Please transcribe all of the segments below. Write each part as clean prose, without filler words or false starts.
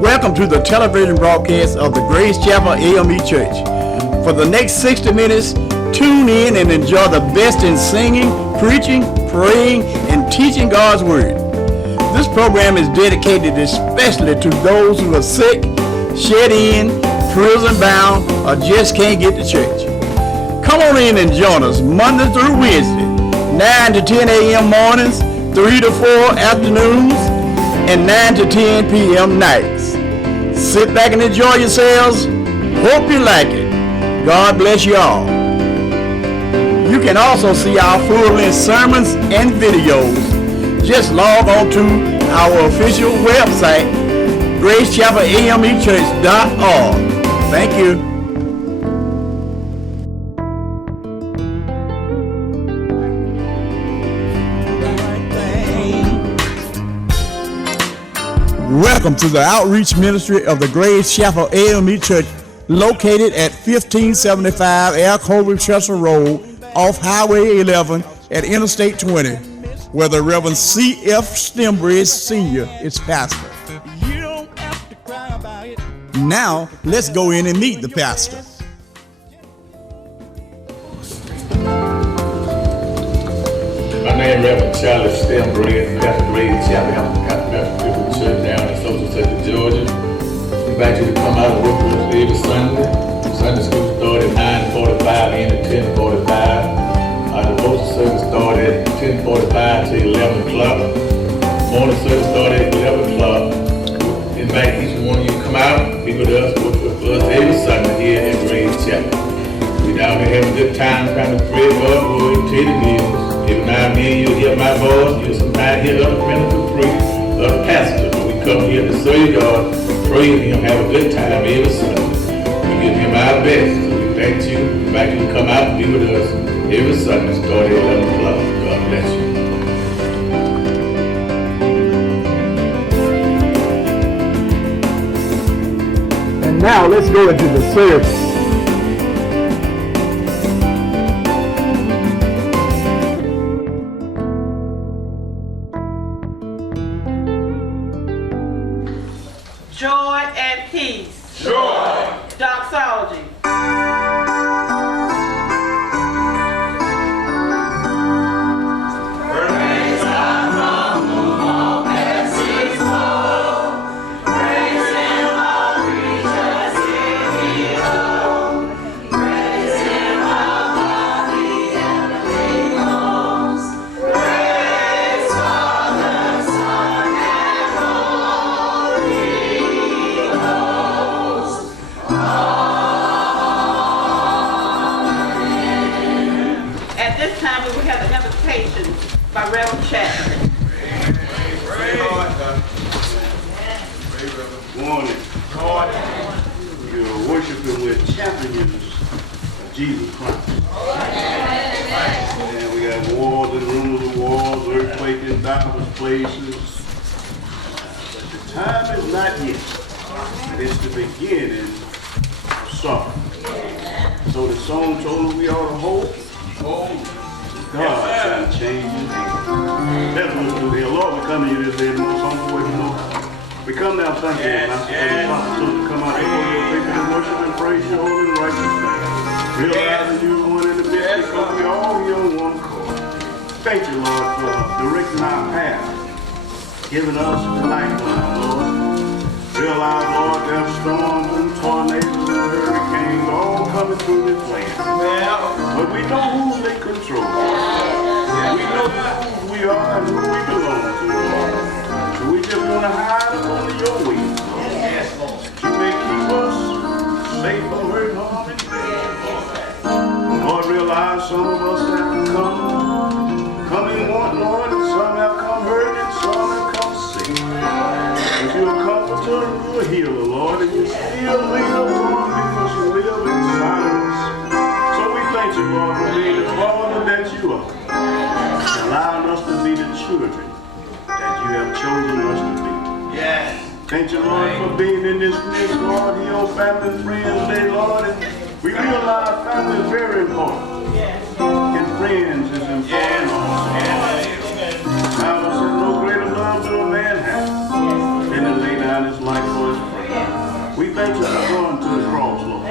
Welcome to the television broadcast of the Grace Chapel AME Church. For the next 60 minutes, tune in and enjoy the best in singing, preaching, praying, and teaching God's Word. This program is dedicated especially to those who are sick, shut in, prison bound, or just can't get to church. Come on in and join us Monday through Wednesday, 9 to 10 a.m. mornings, 3 to 4 afternoons, and 9 to 10 p.m. nights. Sit back and enjoy yourselves. Hope you like it. God bless you all. You can also see our full-length sermons and videos. Just log on to our official website, gracechapelAMEchurch.org. Thank you. Welcome to the outreach ministry of the Grace Chapel AME Church, located at 1575 Alcova Road, off Highway 11 at Interstate 20, where the Rev. C.F.Stembridge Sr. is pastor. Now, let's go in and meet the pastor. My name is Rev.Stembridge, pastor of Grace Chapel, Church down in Social Sector, Georgia. We invite you to come out and work with us every Sunday. Sunday school started at 9:45 and at 10:45. Our devotion service started at 10:45 to 11 o'clock. Morning service started at 11 o'clock. We invite each one of you to come out, be with us, work with us every Sunday here at Grace Chapel. We down there having a good time trying to spread God's word and tell the news. Every now and then you'll hear my voice, you'll sometimes hear other ministers preach, other pastors. We come here to serve God, praise Him, have a good time every Sunday. We give Him our best. So we thank you, invite you to come out and be with us every Sunday, starting at 11 o'clock. God bless you. And now let's go into the service. Joy and peace. Joy. Doxology. Praise God from whom all blessings flow. Praise Him, all creatures here below. Praise Him above the heavenly hosts. Praise Father, Son, and Holy Ghost. At this time, we will have the invitation by Reverend Chapman. Morning. You're worshiping with champions of Jesus Christ. And we got wars and rumors of wars, earthquakes in darkest places. But the time is not yet. It's the beginning of sorrow. So the song told us we ought to hope. God's unchanging hand. That's what we do here. Lord, we come to you this day, the most humble way we know. We come now thanking you, Master, for this opportunity to come out before your people and worship and praise your holy and righteous name. Realizing you the one in the midst because we all here on one accord. Thank you, Lord, for directing our path, giving us the lifeline, Lord. Realize, Lord, there are storms and tornadoes and hurricanes all coming through this land. But we know who's in control. We know who we are and who we belong to, Lord. So we just want to hide up under your wings, Lord. You may keep us safe from hurt, harm, and danger. Lord, realize some of us have come in want, Lord, and some have come hurt and some have come sick. But you're a comforter and you're a healer, Lord, and you still lead us on because you live inside of us. So we thank you, Lord, for being the Father that you are, and allowing us to be the children that you have chosen us to be. Yes. Thank you, Lord, for being in this midst, Lord, your family and friends day, Lord, and we realize family is very important. And friends is important also. Bible says no greater love do a man have than to lay down his life for his friends. thank you for going to the cross, Lord.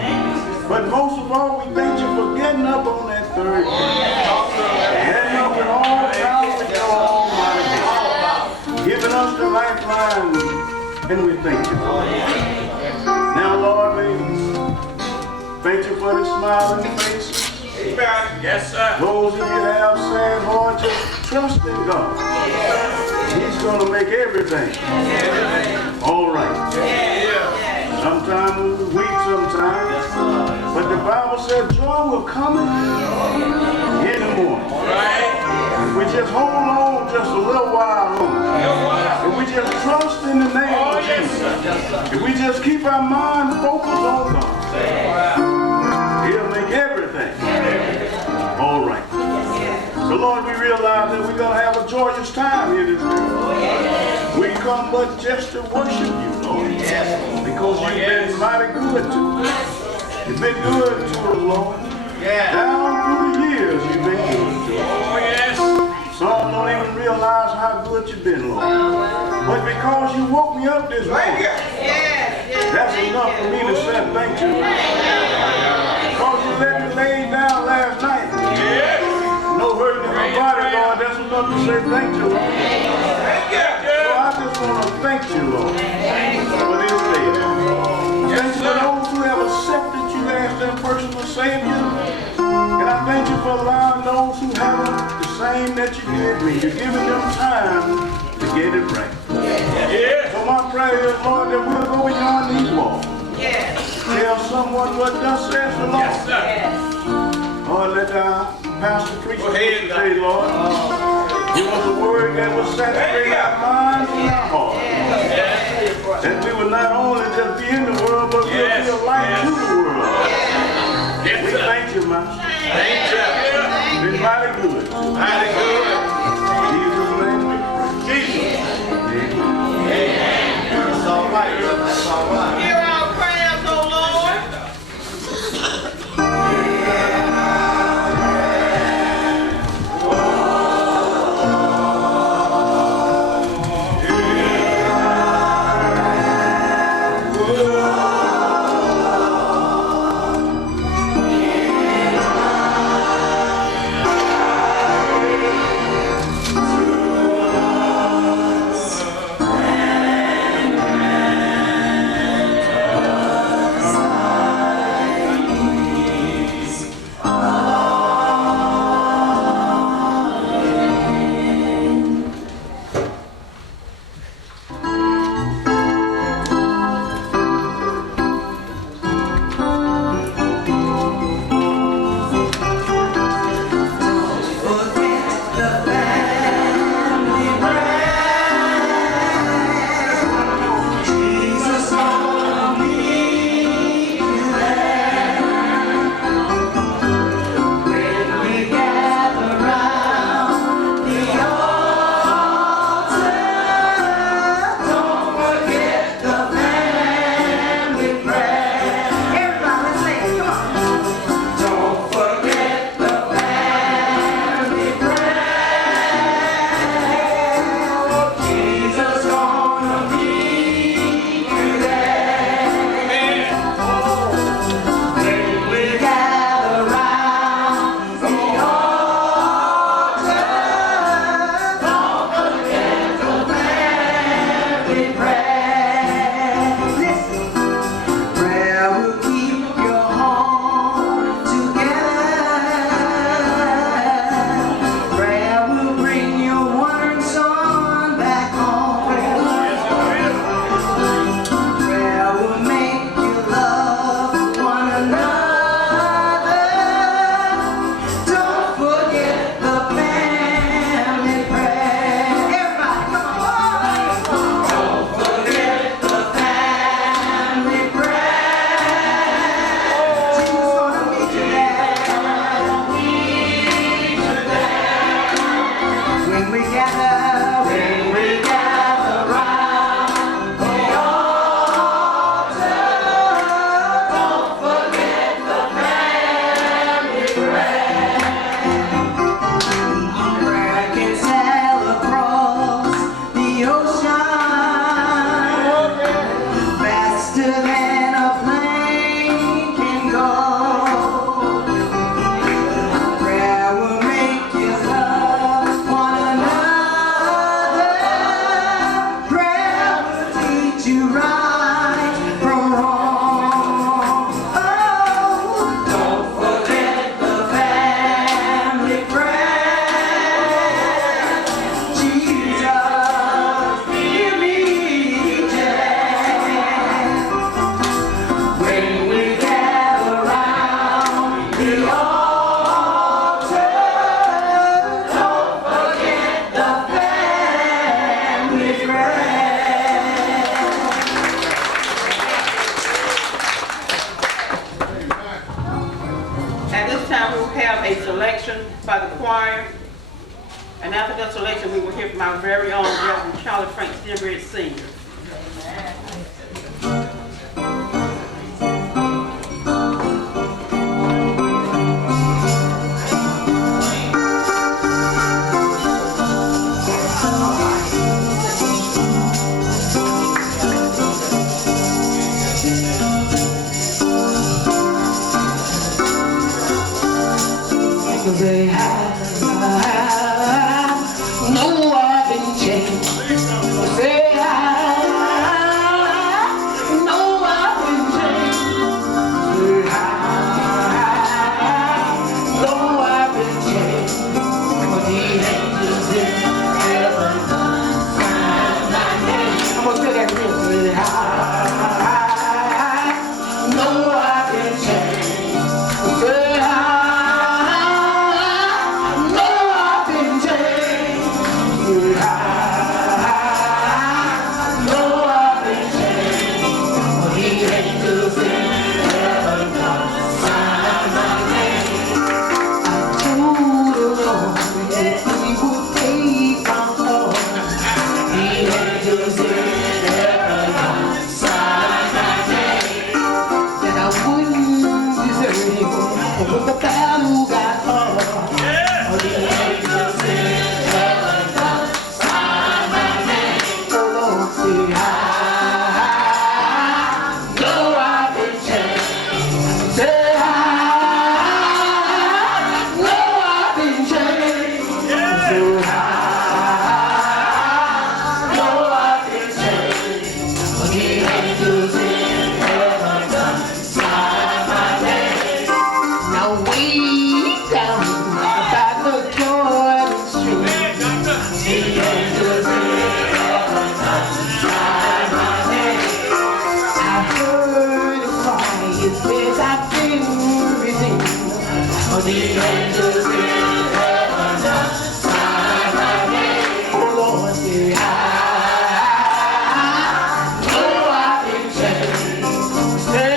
But most of all, we thank you for getting up on that third day. Getting up with all power with your almighty God. Giving us the lifeline, and we thank you for it. Now, Lord, we thank you for the smiling faces. Yes, sir. Those of you have sad hearts, just trust in God. He's going to make everything all right. Sometimes weak, sometimes. But the Bible said joy will come in the morning. If we just hold on just a little while longer. If we just trust in the name of Jesus. If we just keep our mind focused on God. He'll make everything all right. So Lord, we realize that we're going to have a joyous time here this day. We come but just to worship you, Lord. Because you've been mighty good to us. You've been good to us, Lord. Down through the years, you've been good to us. Some don't even realize how good you've been, Lord. But because you woke me up this morning, that's enough for me to say thank you. Because you let me lay down last night. No hurt in my body, Lord. That's enough to say thank you, Lord. So I just want to thank you, Lord, for this day. Thank you for those who have accepted you as their personal Savior. And I thank you for allowing those who haven't the same that you did me. You're giving them time to get it right. So my prayer is, Lord, that we'll go beyond these walls. Tell someone what thus says the Lord. Lord, let our pastor preach today, Lord. Give us a word that will saturate our minds and our hearts. That we will not only just be in the world, but we'll be a light to the world. We thank you, Master. Thank you. Been mighty good. Mighty good. In Jesus' name we pray. Jesus. Amen. That's all right. That's all right. Hear our prayers, O Lord. choir. And after the selection, we will hear from our very own Rev.Stembridge Sr. Say no, I've been changed. Say no, I've been changed. Say no, I've been changed. For the angels in heaven sign my name. I'm gonna say that real. Say no, I've been changed. Say with the battle got on. Oh, the angels in heaven come sign my name. Oh, Lord, say no, I've been changed. Say no, I've been changed. Say no, I've been changed. Oh, the angels in heaven come sign my name. Way down by the Jordan Street, the angels in heaven sign my name. I heard a cry, it says I've been redeemed. Oh, the angels in heaven sign my name. Oh, Lord, say no, I've been changed. Say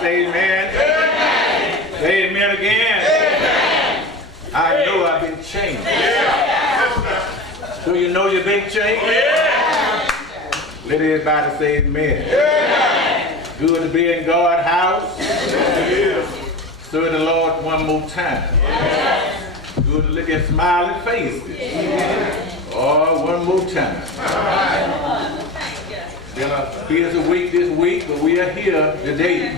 Say amen. Amen. Say amen again. Amen. I know I've been changed. Yeah. Do you know you've been changed? Yeah. Let everybody say amen. Yeah. Good to be in God's house. Yeah. Serve the Lord one more time. Yeah. Good to look at smiling faces. Yeah. Oh, one more time. All right. Been a busy week this week, but we are here today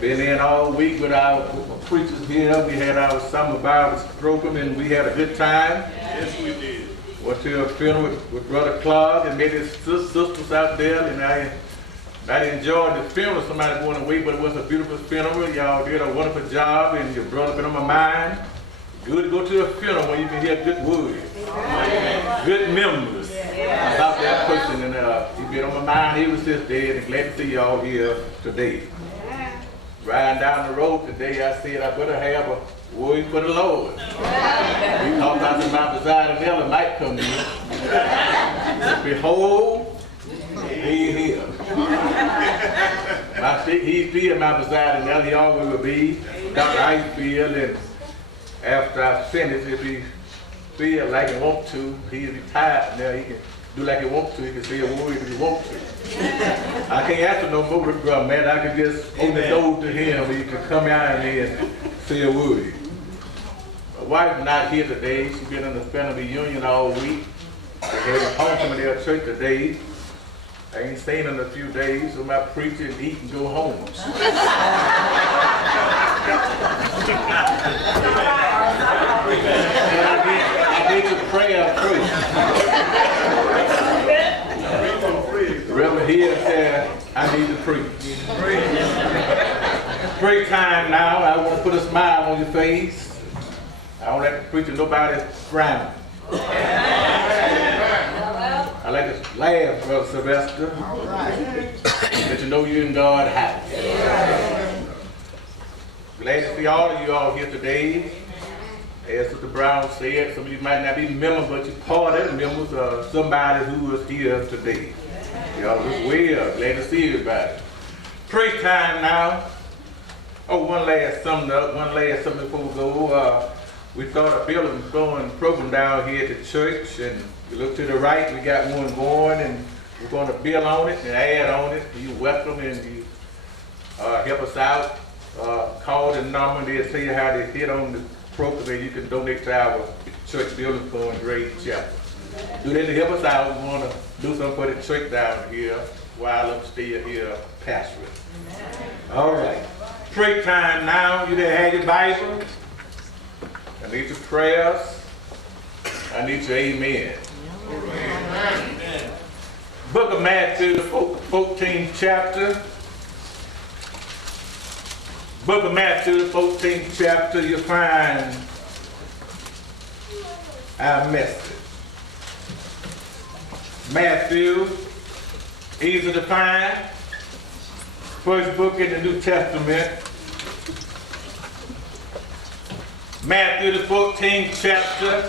Been in all week with our preachers here. We had our summer Bible program and we had a good time. Yes, we did. Went to a funeral with Brother Clark and met his sisters out there, and I enjoyed the funeral. Somebody going away, but it was a beautiful funeral. Y'all did a wonderful job, and your brother been on my mind. Good to go to a funeral when you can hear good words, good memories about that person, and he been on my mind. He was just dead, and glad to see y'all here today. Riding down the road today, I said I better have a word for the Lord. We talked about the Mount Beside and Ella might come in. Behold, he here. He feel Mount Beside and Ella, he always will be. Dr. How you feel, and after I finish, if he feel like he want to, he'll be tired now. He can do like he want to. He can say a word if he want to. I can't ask for no more, brother, man. I can just open the door to him where you can come out and say a word. My wife's not here today. She's been in the family reunion all week. They had homecoming at their church today. I ain't seen her in a few days, so my preacher and eat and go home. I did the prayer preach. The Reverend here said, I need to preach. Break time now. I want to put a smile on your face. I don't like to preach to nobody frown. I like to laugh, Brother Sylvester. Let you know you're in God's house. Glad to see all of you all here today. As Sister Brown said, some of you might not be members, but you're part of the members of somebody who is here today. Y'all look well. Glad to see everybody. Praise time now. Oh, one last something before we go. We started a building going program down here at the church, and you look to the right, we got one going, and we're going to build on it and add on it. You're welcome, and you help us out. Call the number, and they'll tell you how to hit on the program, and you can donate to our church building fund, Grace Chapel. Do that to help us out. We want to do something for the church down here while I'm still here pastoring. All right. Pray time now. You that have your Bible. I need your prayers. I need your amen. Amen. Book of Matthew, the 14th chapter. Book of Matthew, the 14th chapter, you'll find our message. Matthew, easy to find. First book in the New Testament. Matthew, the 14th chapter,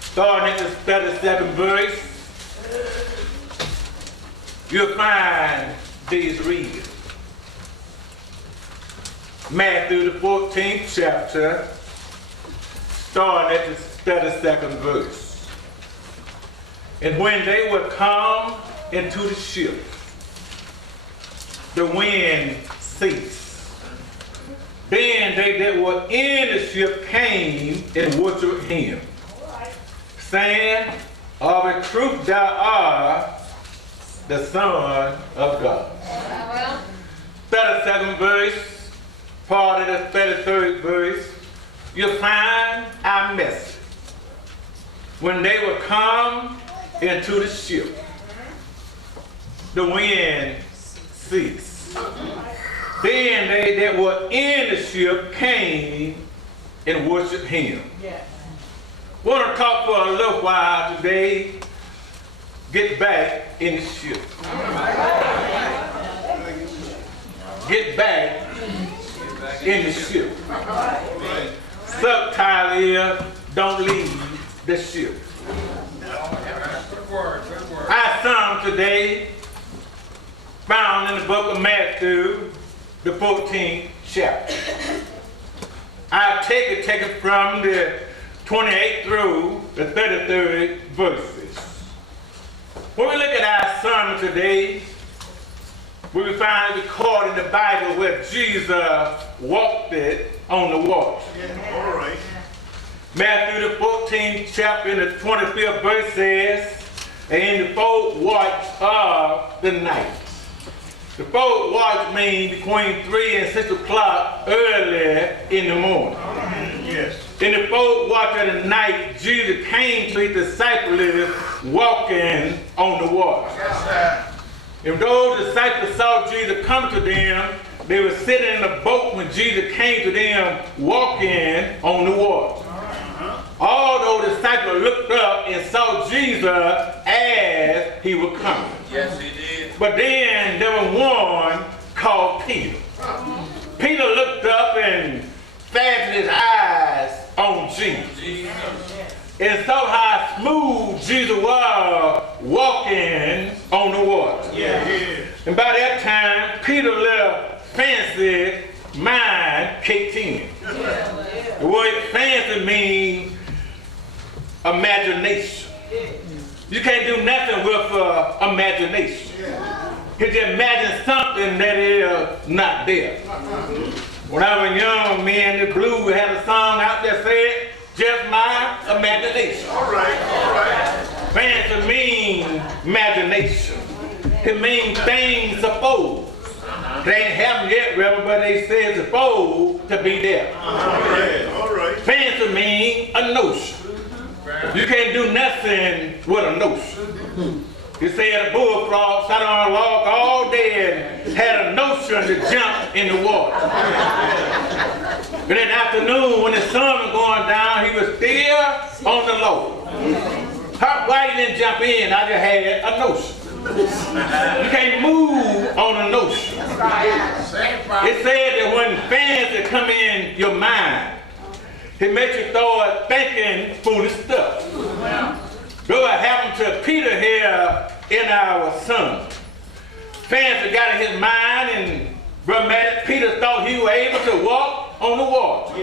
starting at the 37th verse, you'll find these readings. Matthew, the 14th chapter, starting at the 32nd verse. And when they were come into the ship, the wind ceased. Then they that were in the ship came and worshipped him, saying, of a truth thou art the Son of God. 32nd verse, part of the 33rd verse, you'll find our message. When they were come into the ship, the wind ceased. Then they that were in the ship came and worshiped him. Yes. Want to talk for a little while today. Get back in the ship. Get back in the ship. Subtitle here, don't leave the ship. Our song today, found in the book of Matthew, the 14th chapter. I'll take it from the 28th through the 33rd verses. When we look at our sermon today, we will find recorded in the Bible where Jesus walked it on the water. Yeah. All right. Matthew the 14th chapter in the 25th verse says, and in the 4th watch of the night, The fourth watch means between 3 and 6 o'clock early in the morning. Yes. In the fourth watch of the night, Jesus came to his disciples walking on the water. If those disciples saw Jesus come to them, they were sitting in a boat when Jesus came to them walking on the water. All those disciples looked up and saw Jesus as he was coming. Yes, he did. But then there was one called Peter. Peter looked up and fastened his eyes on Jesus. And saw how smooth Jesus was walking on the water. And by that time, Peter's little fancy mind kicked in. The word fancy means imagination. You can't do nothing with imagination. You just imagine something that is not there. When I was young, me and the Blues had a song out there said, just my imagination. All right. Fancy means imagination. It means things supposed. They ain't happened yet, Reverend, but they say it's supposed to be there. All right. Fancy means a notion. You can't do nothing with a notion. You said a bullfrog sat on a log all day and had a notion to jump in the water. And in the afternoon, when the sun was going down, he was still on the log. Why you didn't jump in? I just had a notion. You can't move on a notion. It said that when fancy come in your mind, it makes you start thinking foolish stuff. Go what happened to Peter here in our son. Fancy got in his mind, and dramatic Peter thought he was able to walk on the water.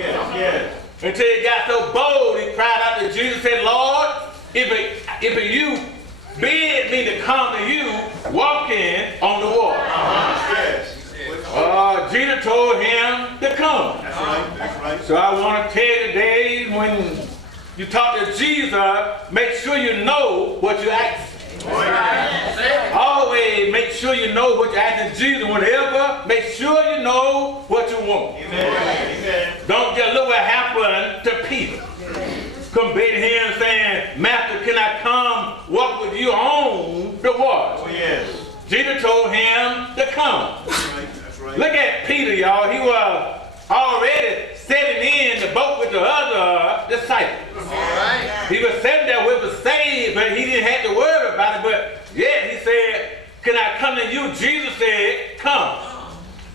Until he got so bold, he cried out to Jesus and said, Lord, if you bid me to come to you walking on the water. Jesus told him to come. That's right. So I want to tell you today, when you talk to Jesus, make sure you know what you're asking. Always make sure you know what you're asking Jesus. Whatever, make sure you know what you want. Amen. Don't just look what happened to Peter. Come back here and saying, Master, can I come walk with you on the water? Jesus told him to come. That's right. Look at Peter, y'all. He was already sitting in the boat with the other disciples. He was sitting there with the saved, but he didn't have to worry about it. But yet he said, can I come to you? Jesus said, come.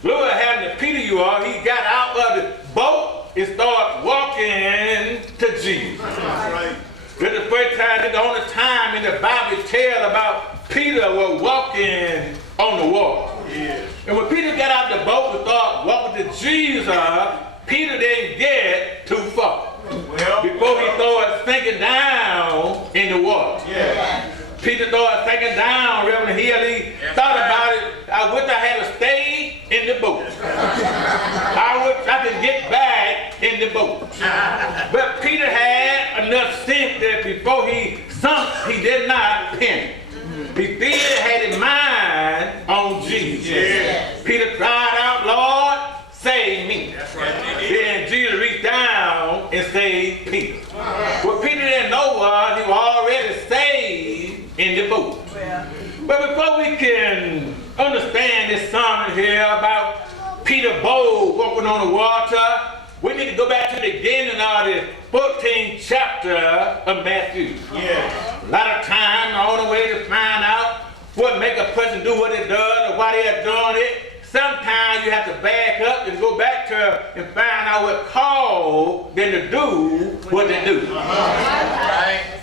Look what happened to Peter, you all. He got out of the boat and started walking to Jesus. That's right. This is the first time, this is the only time in the Bible tells about Peter was walking on the water. And when Peter got out the boat and started walking to Jesus, Peter didn't get too far. Before he started sinking down in the water. Peter started sinking down, Reverend Hill. He thought about it. I wish I had stayed in the boat. I wish I could get back in the boat. But Peter had enough sense that before he sunk, he did not panic. He still had his mind on Jesus. Peter cried out, Lord, save me. Then Jesus reached down and saved Peter. What Peter didn't know was he was already saved in the boat. But before we can understand this sermon here about Peter bold walking on the water, we need to go back to the beginning of the 14th chapter of Matthew. Yes. A lot of time, the only way to find out what make a person do what it does or why they are doing it, sometimes you have to back up and go back to and find out what caused them to do what they do.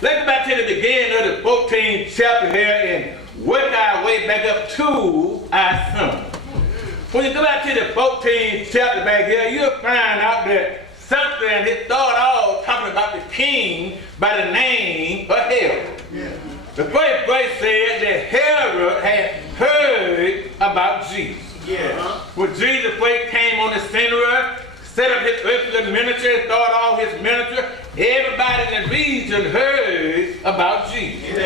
Let's go back to the beginning of the 14th chapter here and work our way back up to our sermon. When you go back to the 14th chapter back here, you'll find out that something it started off talking about the king by the name of Herod. The first verse said that Herod had heard about Jesus. When Jesus first came on the scene, set up his earthly ministry, started all his ministry, everybody in the region heard about Jesus.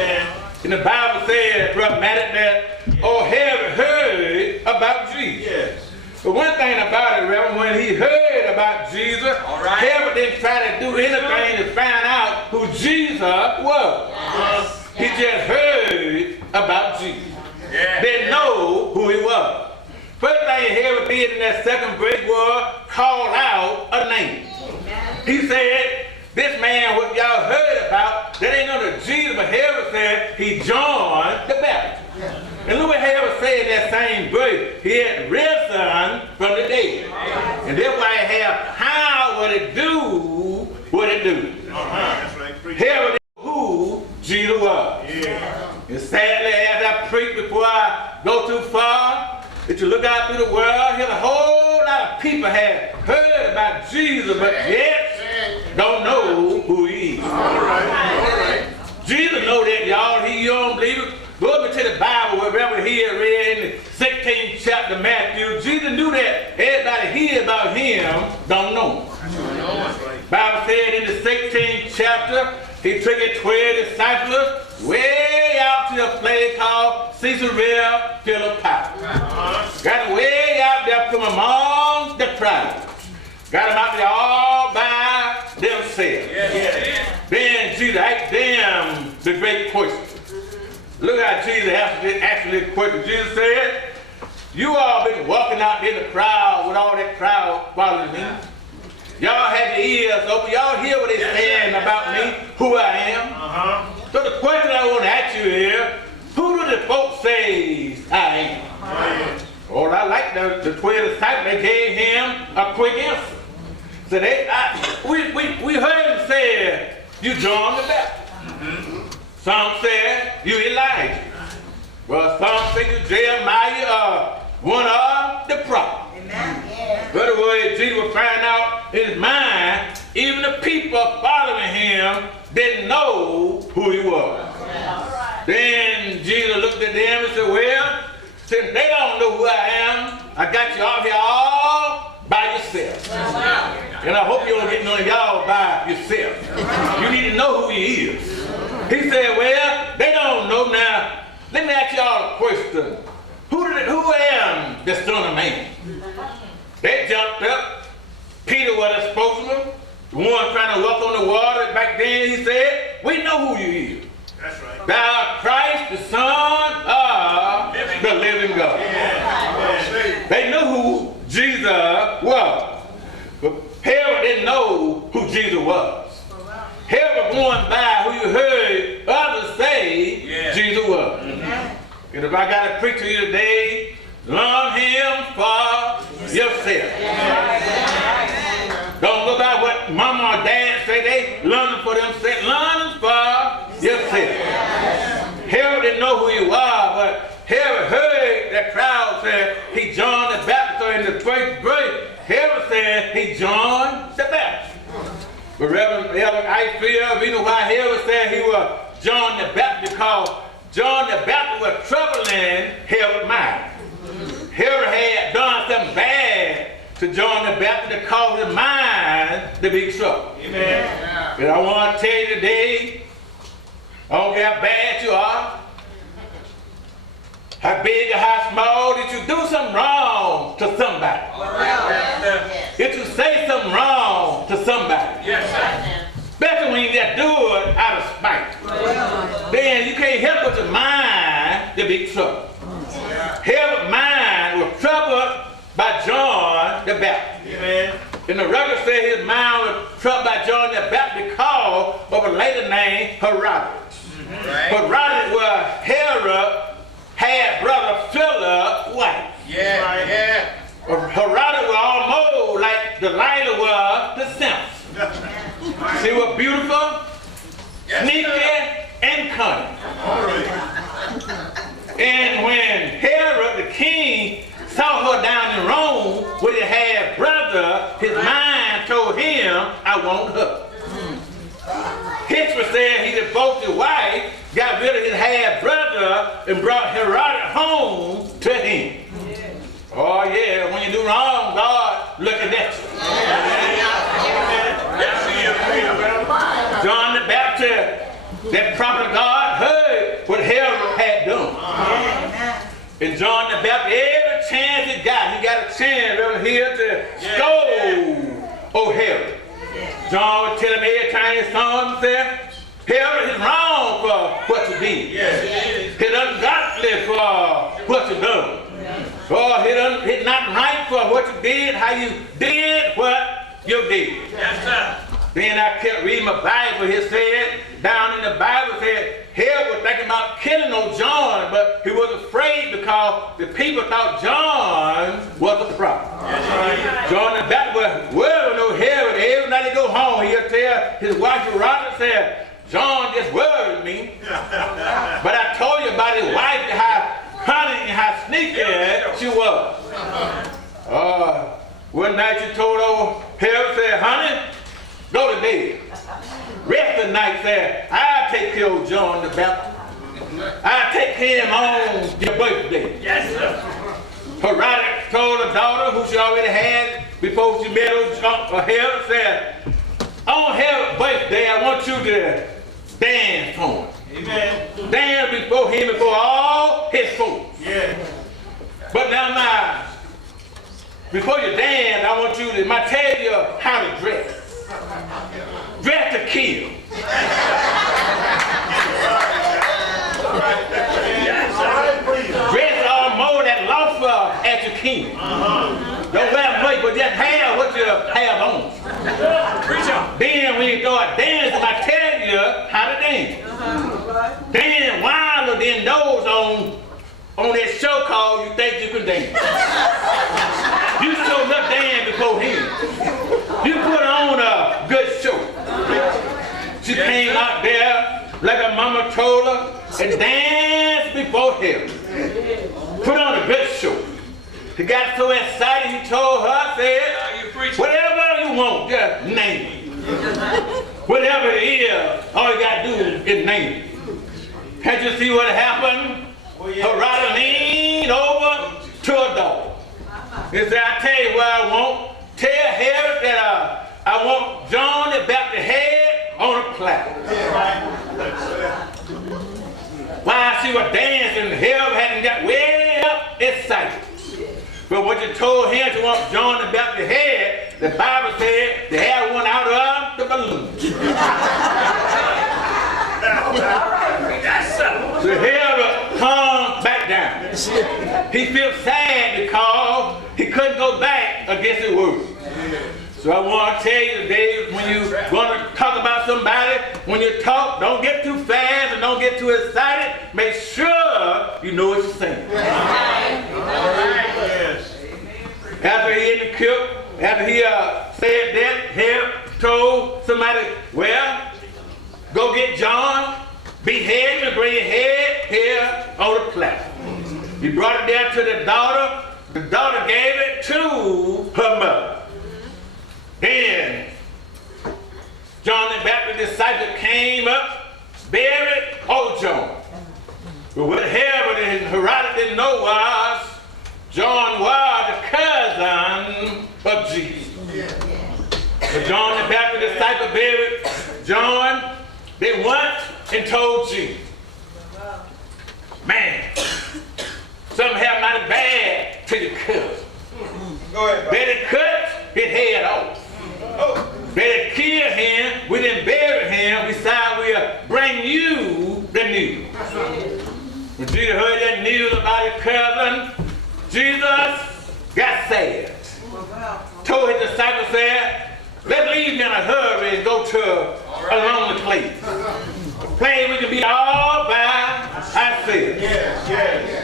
And the Bible said, Brother Maddox, that Herod heard about Jesus. Yes. But one thing about it, Reverend, when he heard about Jesus, Herod didn't try to do anything to find out who Jesus was. Yes. He just heard about Jesus. Yes. Didn't know who he was. First thing Herod did in that second verse was call out a name. He said, this man, what y'all heard about, that ain't no Jesus, but Herod said he joined the Baptist. And look what Herod said in that same verse. He had risen from the dead. And that's why he have power to do what it do. That's right. Preach. Herod knew who Jesus was. Yeah. And sadly, as I preach before I go too far, that you look out through the world, here's a whole lot of people have heard about Jesus, but yet don't know who he is. All right. Jesus know that, y'all. You don't believe it? Go over to the Bible, wherever he had read in the 16th chapter of Matthew. Jesus knew that everybody hear about him don't know him. Bible said in the 16th chapter, he took his 12 disciples way out to a place called Caesarea Philippi. Got way out there from among the crowd. Got them out there all by themselves. Then Jesus asked them the great question. Look how Jesus asked this question. Jesus said, you all been walking out in the crowd with all that crowd following me. Y'all had your ears open. Y'all hear what they're saying about me, who I am. So the question I want to ask you is, who do the folks say I am? Well, I like the 12 disciples. They gave him a quick answer. So we heard him say, you John the Baptist. Some said, you Elijah. Well, some say you Jeremiah, one of the prophets. In other words, Jesus would find out in his mind, even the people following him didn't know who he was. Then Jesus looked at them and said, well, since they don't know who I am, I got you out here all by yourself. And I hope you don't get none of y'all by yourself. You need to know who he is. He said, well, they don't know. Now, let me ask y'all a question. Who am the Son of Man? They jumped up. Peter was a spokesman. The one trying to walk on the water. Back then, he said, we know who you is. That's right. Thou art Christ, the Son of the living God. They knew who Jesus was. But Herod didn't know who Jesus was. Herod was going by who you heard others say Jesus was. And if I got to preach to you today, learn him for yourself. Don't go by what mama or dad say. They learn it for themselves. Learn it for yourself. Herod didn't know who he was, but Herod heard that crowd say he joined the Baptist. So in the first verse, Herod said he joined the Baptist. But Reverend I feel we know why Herod said he was John the Baptist, because John the Baptist was troubling Herod's mind. Herod had done something bad to John the Baptist to cause his mind to be troubled. Amen. And I want to tell you today, I don't care how bad you are, how big or how small, that you do something wrong to somebody. If you say something wrong to somebody. Especially when you just do it out of spite. Then you can't help but your mind to be troubled. Herod's mind was troubled by John the Baptist. And the record says his mind was troubled by John the Baptist because of a later name, Herodotus. Herodotus was Herod had brother Philip's wife. Herodotus was almost like Delilah was the Simpson. She was beautiful, sneaky, and cunning. And when Herod the king saw her down in Rome with his half brother, his mind told him, I want her. History said he divorced his wife, got rid of his half brother, and brought Herodotus home to him. Oh yeah, when you do wrong, God looking at you. John the Baptist, that prophet of God, heard what Herod had done. And John the Baptist, every chance he got a chance over here to scold Herod. John would tell him every time he saw him, said, Herod is wrong for what you did. He's ungodly for what you done. Or he's not right for what you did, how you did what you did. Yes, sir. Then I kept reading my Bible. He said, down in the Bible, said, Herod was thinking about killing old John, but he was afraid because the people thought John was a prophet. Yes, John the Baptist was worried no Herod. Every night he go home, he'll tell his wife, Robert, said, John just worried me. But I told you about his wife, how cunning and how sneaky she was. One night she told old Herod, said, honey, go to bed. Rest the night, said, I'll take care of John the Baptist. I'll take care of him on your birthday. Yes, sir. Herodias told her daughter, who she already had before she met Herod, said, on Herod's birthday, I want you to dance for him. Amen. Dance before him, before all his folks. Yeah. But now, before you dance, I want you to tell you how to dress. Dress to kill. Dress all more that lawful as your king. Don't wear much, but just have what you have on. Then when you start dancing, I tell you how to dance. Dance wilder than those on that show called You Think You Can Dance. You showed up dance before him. You put on a good show. She came out there like her mama told her and danced before him. Put on a good show. He got so excited he told her, said, whatever you want, just name it. Whatever it is, all you got to do is name it. Can't you see what happened? Herodias leaned over to a door. He said, I tell you what I want. Tell Herod that I want John the Baptist head on a platter. While she was dancing, Herod hadn't got way up excited. But what you told him to want John the Baptist head, the Bible said they had one out of the balloon. So Herod come back down. He felt sad because he couldn't go back against his word. So I want to tell you today, when you want to talk about somebody, when you talk, don't get too fast and don't get too excited. Make sure you know what you're saying. After he in the cook, after he said that, Herod told somebody, well, go get John, behead him and bring his head here on the platter. He brought it down to the daughter. The daughter gave it to her mother. Then John the Baptist disciple came up, buried old John. But what Herod and Herodias didn't know was John was the cousin of Jesus. So John the Baptist disciple buried John. They went and told Jesus, man, something happened mighty bad to your cousin. They cut his head off. They killed him. We didn't bury him. Besides, we'll bring you the news. When Jesus heard that news about his cousin, Jesus got sad. Told his disciples, said, let's leave in a hurry and go to a lonely place. A place we can be all by ourselves.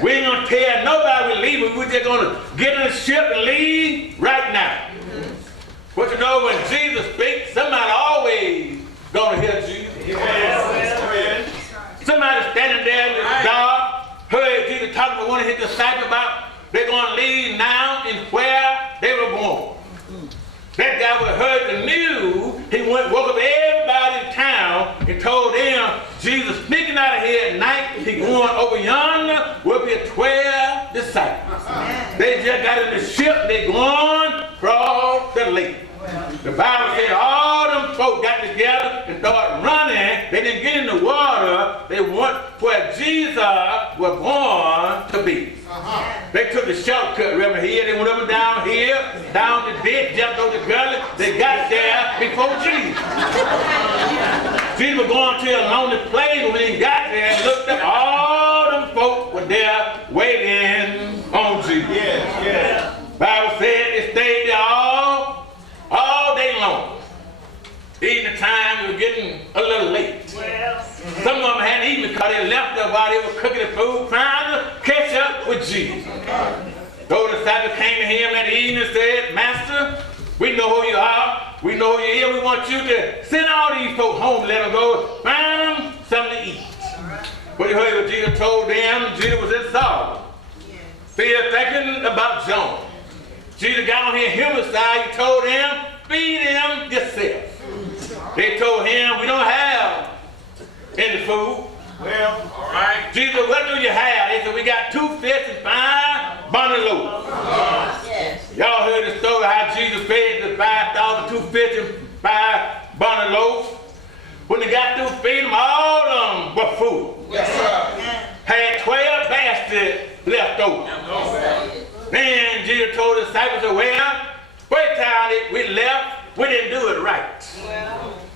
We ain't going to tell nobody we're leaving. We're just going to get in the ship and leave right now. But you know, when Jesus speaks, somebody always going to hear Jesus. Somebody standing there in the dark, heard Jesus talking to one of his disciples about they're going to leave now and where they were born. That guy would have heard the news. He went, woke up everybody in town and told them, Jesus sneaking out of here at night. He going over yonder with his 12 disciples. They just got in the ship. They going across the lake. The Bible said all them folk got together and started running. They didn't get in the water. They went where Jesus was born to be. They took the shortcut, Reverend here. They went up and down here, down the ditch, jumped over the gully. They got there before Jesus. Jesus was going to a lonely place. When he got there and looked up, all them folk were there waiting on Jesus. Yes. Bible said they stayed there all day long. Eating the time, it was getting a little late. Some of them hadn't eaten because they left there while they were cooking the food, trying to catch up with Jesus. Those disciples came to him at the evening and said, Master, we know who you are. We know who you are. We want you to send all these folks home, let them go, find them something to eat. But you heard what Jesus told them. Jesus was in sorrow. Still thinking about John. Jesus got on his human side. He told them, feed them yourself. They told him, we don't have any food. Well, all right. Jesus, what do you have? They said, we got 2 fish and 5 barley loaves. Y'all heard the story how Jesus fed the 5,000, 2 fish and 5 barley loaves. When they got through feeding them, all of them were full. Yes, sir. Had 12 baskets left over. Then Jesus told the disciples, well, first time we left, we didn't do it right.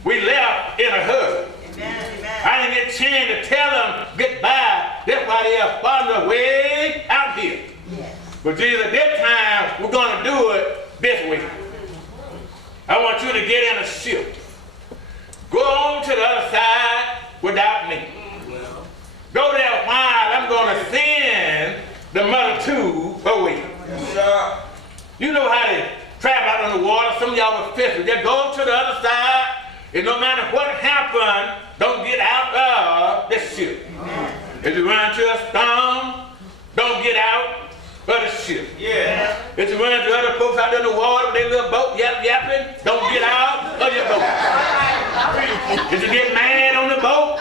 We left in a hurry. I didn't get a chance to tell them goodbye. That's why they are farther way out here. But Jesus, at this time, we're going to do it this way. I want you to get in a ship. Go on to the other side without me. Go there while I'm going to send the multitude away. You know how to travel out on the water. Some of y'all were fishing. Just go to the other side, and no matter what happens, don't get out of the ship. If you run into a storm, don't get out of the ship. If you run into other folks out there in the water with their little boat yapping, don't get out of your boat. If you get mad on the boat,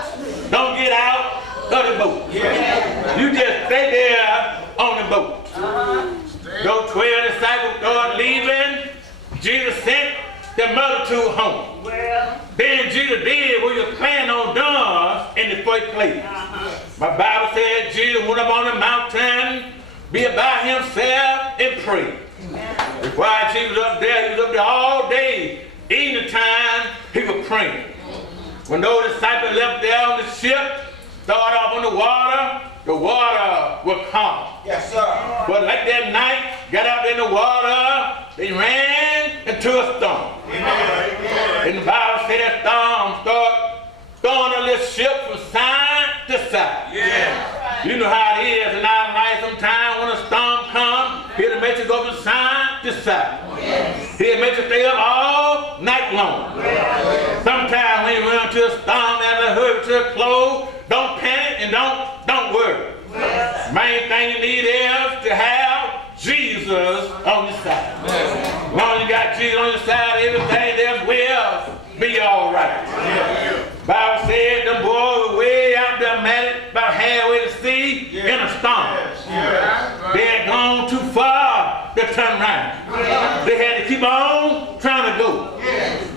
don't get out of the boat. You just stay there on the boat. Those 12 disciples started leaving. Jesus sent the multitude home. Then Jesus did what he was planning on doing in the first place. My Bible said Jesus went up on the mountain, be by himself and prayed. While Jesus was up there all day. Evening time, he was praying. When those disciples left there on the ship, started off on the water was calm. Yes, sir. But like that night, got out in the water, they ran into a storm. And the Bible said that storm started throwing a little ship from side to side. You know how it is in our life sometimes when a storm comes, he'll make you go from side to side. He'll make you stay up all night long. Sometimes when you run into a storm after hurry to a close, don't panic and don't worry. Main thing you need is to have Jesus on your side. As long as you got Jesus on your side, everything else will be all right. Bible said the boys were way out there mad about halfway to sea in a storm. They had gone too far to turn around. They had to keep on trying to go.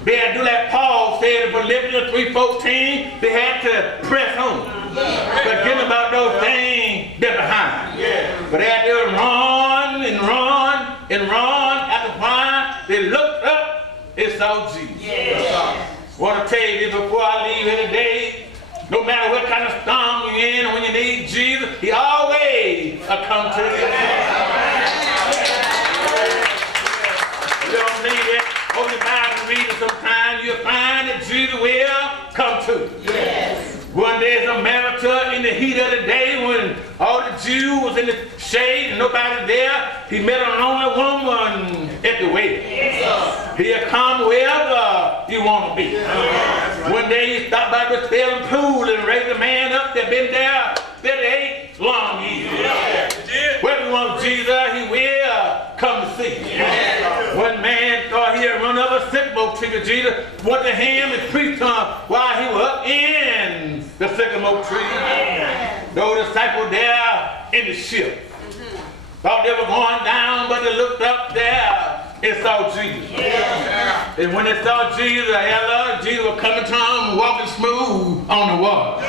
They had to do like Paul said in Philippians 3:14, they had to press on. Forget about those things they're behind. But they had to run and run and run. After a while, they looked up and saw Jesus. I want to tell you this before I leave here today. No matter what kind of storm you're in, when you need Jesus, he always come to you. You don't need it. Open the Bible and read it sometime. You'll find that Jesus will come to you. One day in America, in the heat of the day, when all the Jews was in the shade and nobody there, he met a lonely woman at the well. He'll come wherever you want to be. One day he stopped by the spelling pool and raised a man up that been there 38 long years. Wherever you want Jesus, he will come to see. One man thought he had run up a sycamore tree to Jesus, went to him and preached to him while he was up in the sycamore tree. Those disciples there in the ship thought they were going down, but they looked up there and saw Jesus. And when they saw Jesus, Jesus was coming to them, walking smooth on the water.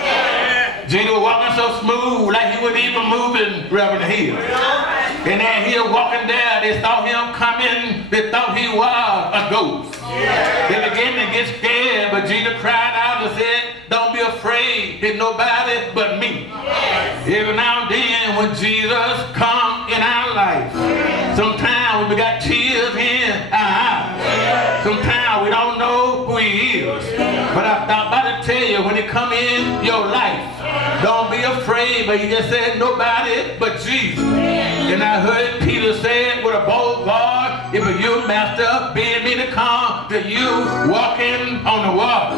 Jesus was walking so smooth, like he wasn't even moving, Reverend Hill. And then he was walking there, they saw him coming, they thought he was a ghost. They began to get scared, but Jesus cried out and said, don't be afraid, it's nobody but me. Every now and then when Jesus comes in our life, sometimes we got tears in our eyes. Sometimes we don't know who he is. But I thought about to tell you, when he come in your life, don't be afraid, but he just said nobody but Jesus. And I heard Peter say with a bold voice, if it's you, Master, bid me to come to you walking on the water.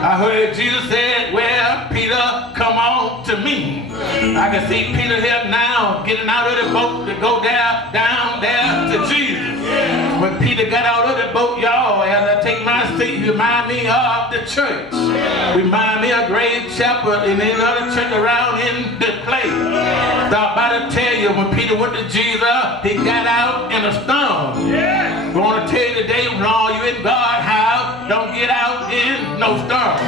I heard Jesus say, well, Peter, come on to me. I can see Peter here now getting out of the boat to go down there to Jesus. When Peter got out of the boat, y'all, as I take my seat, remind me of the church. Remind me of Grace Chapel and any other church around in the place. Stop by to tell you, when Peter went to Jesus, he got out in a storm. I want to tell you today, long you in God's house, don't get out in no storm.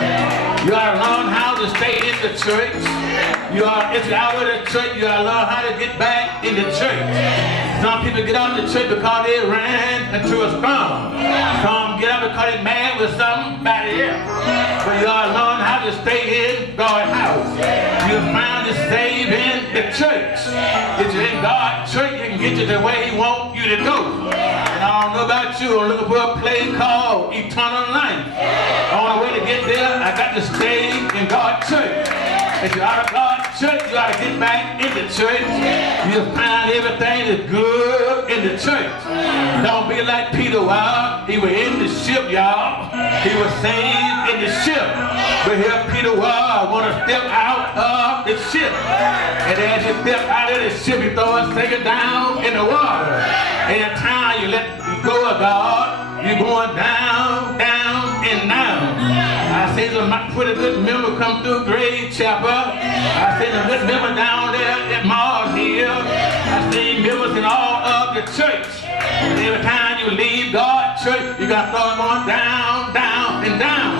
You ought to learn how to stay in the church. If you're out of the church, you ought to learn how to get back in the church. Some people get out of the church because they ran into a storm. Some get out because they're mad with somebody else. But you ought to learn how to stay in God's house. You'll find the saved in the church. If you're in God's church, you can get you the way he wants you to go. And I don't know about you, I'm looking for a place called Eternal Life. On the way to get there, I got to stay in God's church. If you're out of God's church, you ought to get back in the church. You'll find everything is good in the church. Don't be like Peter while he was in the ship, y'all. He was saved in the ship. But here Peter was want to step out of the ship. And as you step out of the ship, you throw a sinker down in the water. Every time you let go of God, you're going down, down, and down. I see some pretty good members come through Grace Chapel. I see some good members down there at Mars Hill. I see members in all of the church. Every time you leave God's church, you got to start going down, down, and down.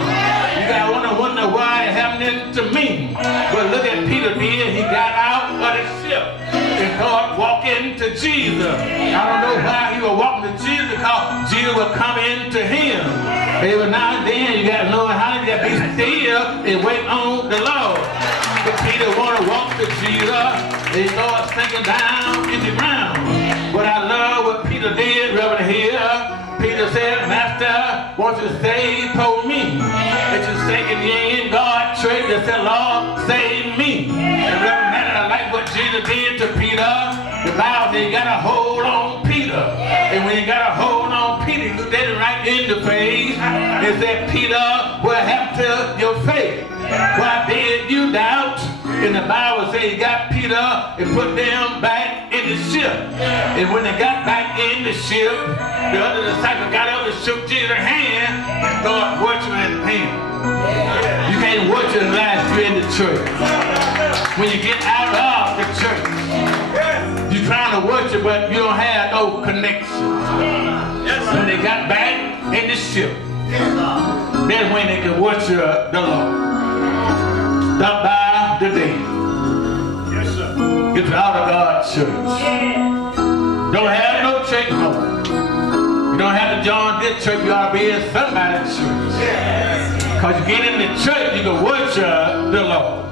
You got to wonder why it's happening to me. But look at Peter did. He got out of the ship and started walking to Jesus. I don't know why he was walking to Jesus, because Jesus was coming to him. Every now and then you got to know how to be still and wait on the Lord. But Peter wanted to walk to Jesus. He started sinking down in the ground. But I love what Peter did, Reverend Hill. Peter said, Master, won't you save for me? That you saying you ain't in God's church. They said, Lord, save me. And Reverend Matter, I like what Jesus did to Peter. The Bible said you got to hold on Peter. And when you got to hold on Peter, you looked at it right in the face and said, Peter, what happened to your faith? Why did you doubt? And the Bible says he got Peter and put them back in the ship. And when they got back in the ship, the other disciples got up and shook Jesus' hand and started worshiping him. You can't worship unless you're in the church. When you get out of the church, you're trying to worship, but you don't have no connection. When they got back in the ship, that's when they could worship the Lord. Stop by today. Yes, sir. Get out of God's church. Don't have no church no more. You don't have to join this church. You ought to be in somebody's church. Because you get in the church, you can worship the Lord.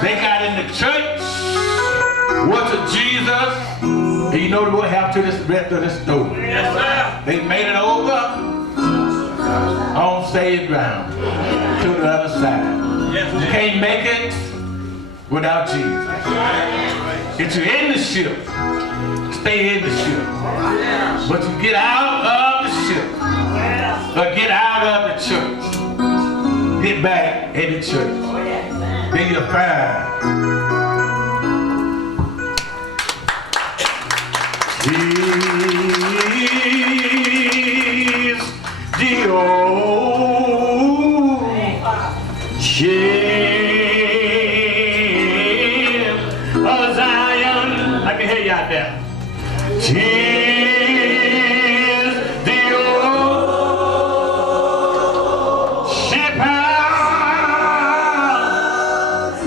They got in the church, worship Jesus, and you know what happened to this rest of the story. Yes, sir. They made it over on saved ground to the other side. You can't make it without Jesus. If you're in the ship, stay in the ship. But you get out of the ship, or get out of the church, get back in the church. Then you'll find He's the old ship of Zion. I can hear you out there. He's the old shepherd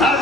of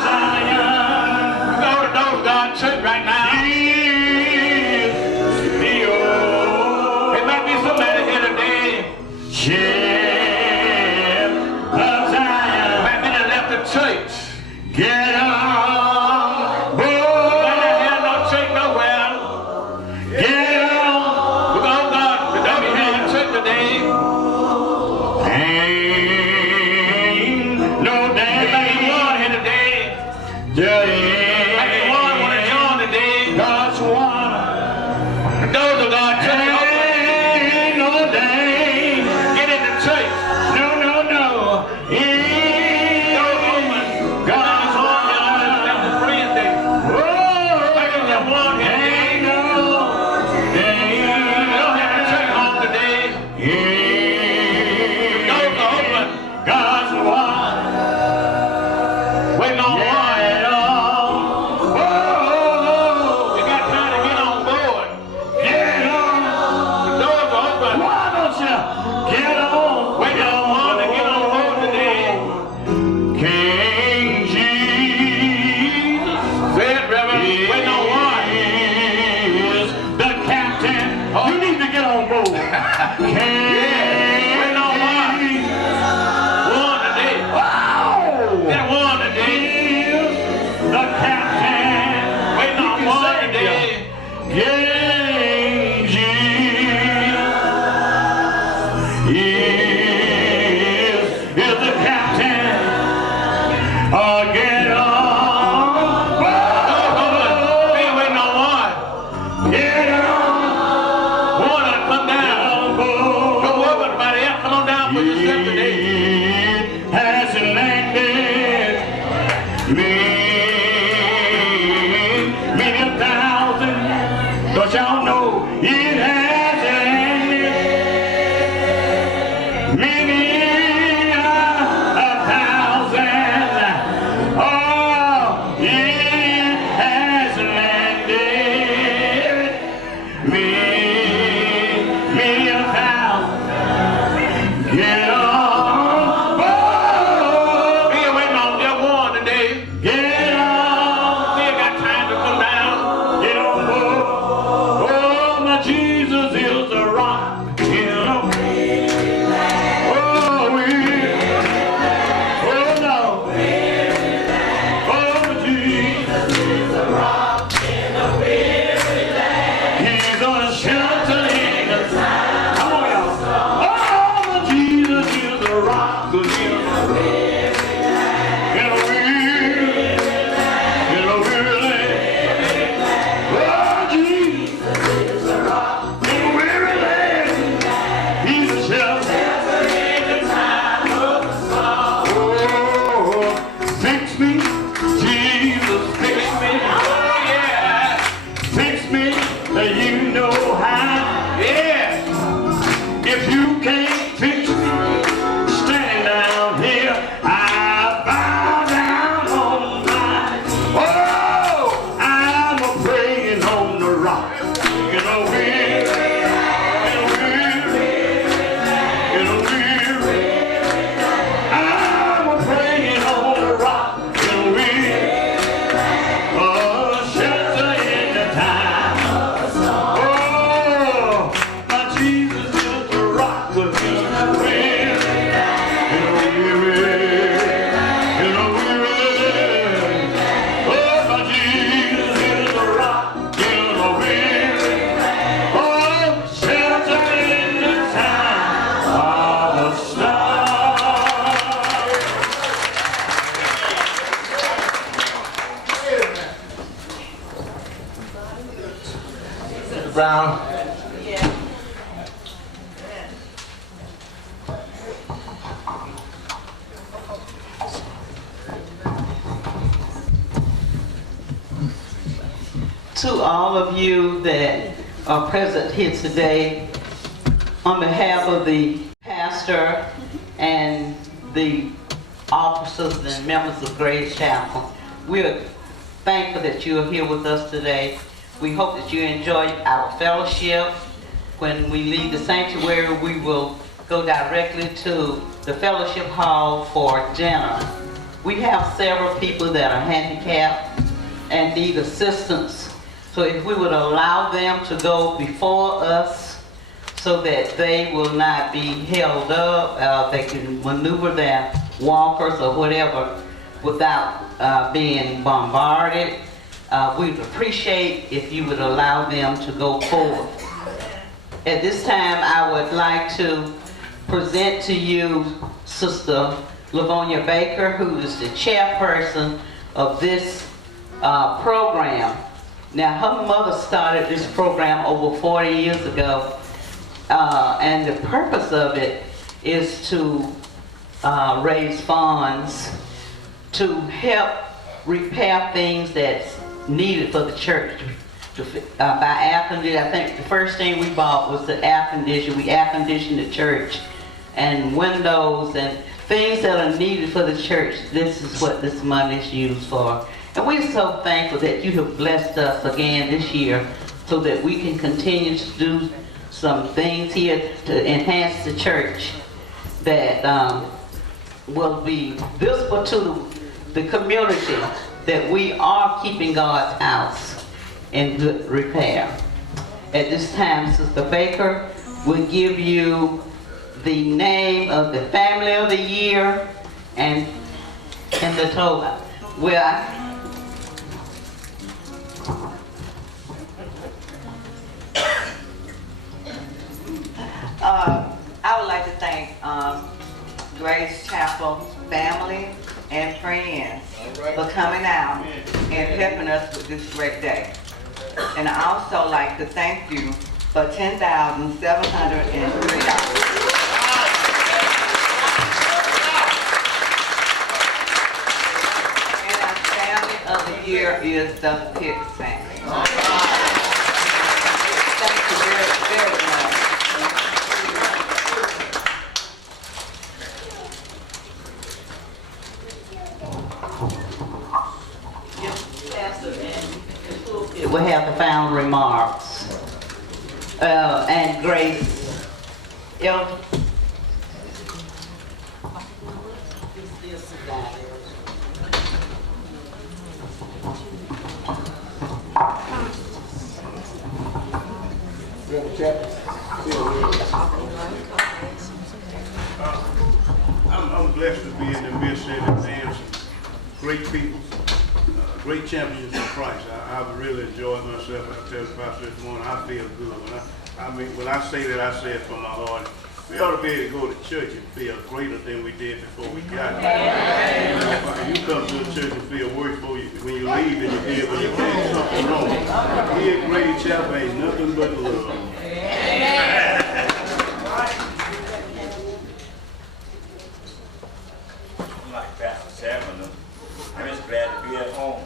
many a thousand, but y'all know it has ended. Many a thousand, oh, it has landed. Many a thousand, get on. Get on, still got time to come down. Get on board. Oh, my Jesus is a rock. You know. Oh, no. Oh, Jesus is a rock in a weary land. He's a shelter in the time. Come on, y'all. Oh, my Jesus is a rock in a weary land. In a weary Brown. To all of you that are present here today, on behalf of the pastor and the officers and members of Grace Chapel, we are thankful that you are here with us today. We hope that you enjoy our fellowship. When we leave the sanctuary, we will go directly to the fellowship hall for dinner. We have several people that are handicapped and need assistance. So if we would allow them to go before us so that they will not be held up, they can maneuver their walkers or whatever without being bombarded. We'd appreciate if you would allow them to go forward. At this time, I would like to present to you Sister Lavonia Baker, who is the chairperson of this program. Now, her mother started this program over 40 years ago, and the purpose of it is to raise funds to help repair things that's needed for the church. To buy air conditioning. I think the first thing we bought was the air conditioner. We air conditioned the church, and windows and things that are needed for the church. This is what this money is used for. And we're so thankful that you have blessed us again this year so that we can continue to do some things here to enhance the church that will be visible to the community that we are keeping God's house in good repair. At this time, Sister Baker will give you the name of the family of the year and the total. I would like to thank Grace Chapel family and friends for coming out and helping us with this great day. And I also like to thank you for $10,703. And I year is the Pitts family. Thank you very, very much. Pastor, and we'll have the final remarks. And Grace. Elder. I'm blessed to be in the midst of some great people, great champions in Christ. I've really enjoyed myself. I tell the pastor this morning, I feel good. When I say that, I say it from my heart. We ought to be able to go to church and feel greater than we did before we got here. You come to the church and feel worse for you when you leave than you did when you came. Something wrong. Here at Grace Chapel ain't nothing but love. I'm like Pastor Chapman. I'm just glad to be at home.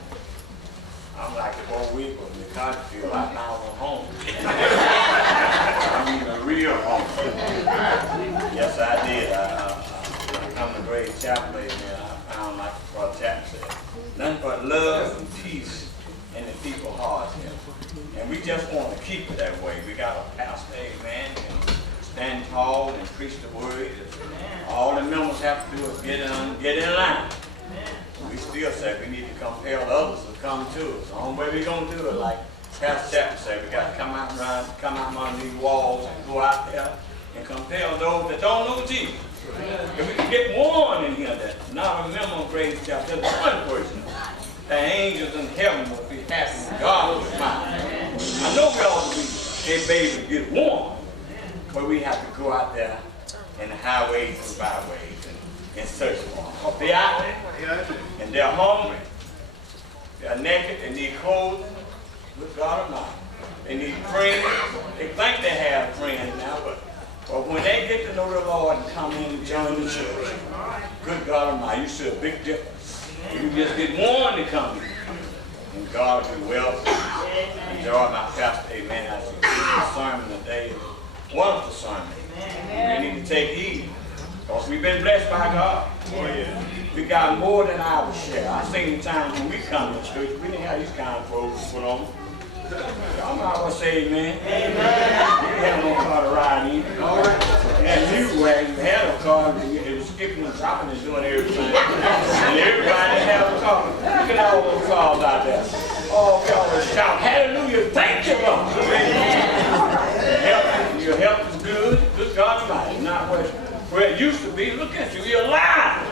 I'm like the whole week in the country field. I'm now at home. I mean, a real home. Yes, I did. I come to Grace Chapel, and I found, like Brother Chapman said, nothing but love and peace in the people's hearts here. And we just want to keep it that way. We got a pastor, amen, and stand tall and preach the word. All the members have to do is get in line. We still say we need to compel others to come to us. The only way we're going to do it, like Pastor Chapman said, we got to come out on these walls and go out there and compel those that don't know Jesus. If we can get one in here that not a member of Grace Chapel, just one person, the angels in heaven will be happy with God will smile. I know we ought to be able to get one, but we have to go out there in the highways and byways and search for them. They're out there, and they're hungry, they're naked, they need clothing. Good God Almighty. They need friends. They think they have friends now, but when they get to know the Lord and come in and join the church, good God Almighty, you see a big difference. You just get one to come in, and God will be well. Enjoy my pastor, amen, as you preach the sermon today. Wonderful sermon. We need to take heed, because we've been blessed by God. Oh, yeah. We got more than our share. I seen the times when we come to church, we didn't have these kind of clothes to put on. Y'all might well say amen. Amen. You didn't have no car to ride in. And you had a car, it was skipping and dropping and doing everything. And everybody had a car. Look at all those cars out there. Oh, we always shout, hallelujah, thank you, Lord. Your health is good. Good God Almighty. Not where it used to be. Look at you, you're alive.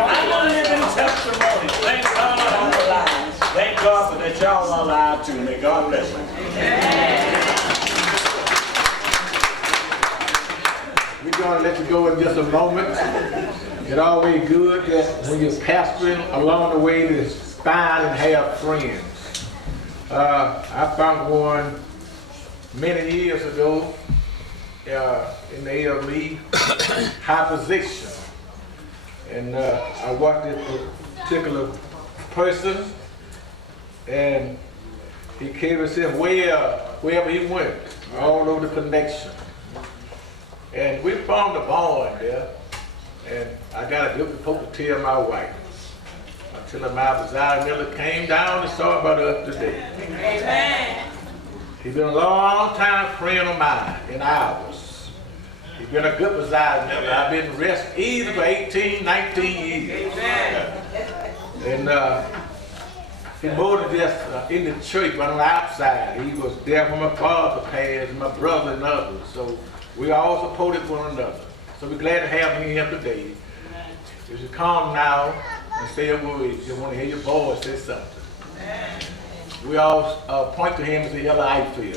I'm going to live in testimony. Thank God I'm alive. Thank God for that y'all are alive too. May God bless you. We're going to let you go in just a moment. It's always good that when you're pastoring along the way to find and have friends. I found one many years ago in the AME high position. And I watched this particular person, and he carried himself wherever he went, all over the connection. And we formed a bond there, and I got a good report to tell my wife. I tell her my desire never came down and saw about us today. Amen. He's been a long time friend of mine in ours. He's been a good presider. I've been rest easy for 18, 19 years. Amen. And he more than just in the church, but on the outside. He was there when my father passed, my brother and others. So we all supported one another. So we're glad to have him here today. If you come now and say a word, you want to hear your voice say something. We all point to him as the Elder Eichfield.